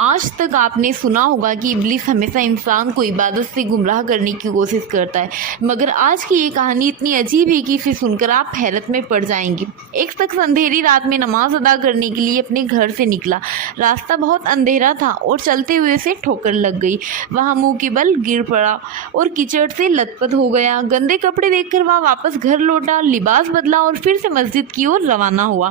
آج تک آپ نے سنا ہوگا کہ ابلیس ہمیشہ انسان کو عبادت سے گمراہ کرنے کی کوشش کرتا ہے، مگر آج کی یہ کہانی اتنی عجیب ہے کہ اسے سن کر آپ حیرت میں پڑ جائیں گے۔ ایک شخص اندھیری رات میں نماز ادا کرنے کے لیے اپنے گھر سے نکلا۔ راستہ بہت اندھیرا تھا اور چلتے ہوئے اسے ٹھوکر لگ گئی۔ وہاں منہ کے بل گر پڑا اور کیچڑ سے لت پت ہو گیا۔ گندے کپڑے دیکھ کر وہ واپس گھر لوٹا، لباس بدلا اور پھر سے مسجد کی اور روانہ ہوا۔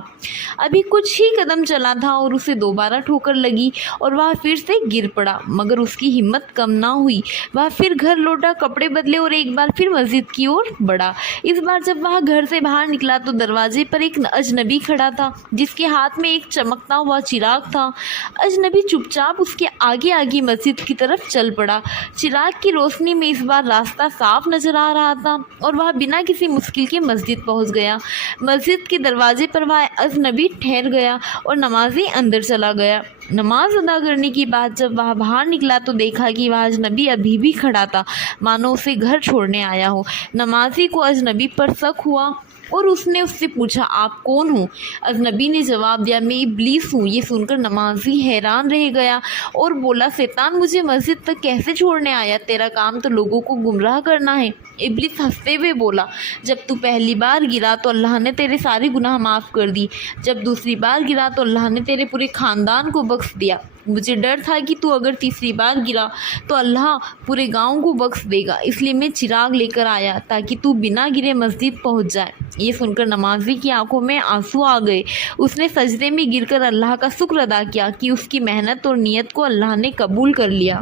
ابھی کچھ ہی قدم چلا تھا اور اسے دوبارہ ٹھوکر لگی اور وہ پھر سے گر پڑا، مگر اس کی ہمت کم نہ ہوئی۔ وہ پھر گھر لوٹا، کپڑے بدلے اور ایک بار پھر مسجد کی اور بڑھا۔ اس بار جب وہ گھر سے باہر نکلا تو دروازے پر ایک اجنبی کھڑا تھا جس کے ہاتھ میں ایک چمکتا ہوا چراغ تھا۔ اجنبی چپ چاپ اس کے آگے آگے مسجد کی طرف چل پڑا۔ چراغ کی روشنی میں اس بار راستہ صاف نظر آ رہا تھا اور وہ بنا کسی مشکل کے مسجد پہنچ گیا۔ مسجد کے دروازے پر وہ اجنبی ٹھہر گیا اور نمازی اندر چلا گیا۔ نماز ادا کرنے کے بعد جب وہ باہر نکلا تو دیکھا کہ وہ اجنبی ابھی بھی کھڑا تھا، مانو اسے گھر چھوڑنے آیا ہو۔ نمازی کو اجنبی پر شک ہوا اور اس نے اس سے پوچھا، آپ کون ہو؟ اجنبی نے جواب دیا، میں ابلیس ہوں۔ یہ سن کر نمازی حیران رہ گیا اور بولا، شیطان مجھے مسجد تک کیسے چھوڑنے آیا؟ تیرا کام تو لوگوں کو گمراہ کرنا ہے۔ ابلیس ہنستے ہوئے بولا، جب تو پہلی بار گرا تو اللہ نے تیرے سارے گناہ معاف کر دی، جب دوسری بار گرا تو اللہ نے تیرے پورے خاندان کو بخش دیا۔ مجھے ڈر تھا کہ تو اگر تیسری بار گرا تو اللہ پورے گاؤں کو بخش دے گا، اس لیے میں چراغ لے کر آیا تاکہ تو بنا گرے مسجد پہنچ جائے۔ یہ سن کر نمازی کی آنکھوں میں آنسو آ گئے۔ اس نے سجدے میں گر کر اللہ کا شکر ادا کیا کہ اس کی محنت اور نیت کو اللہ نے قبول کر لیا۔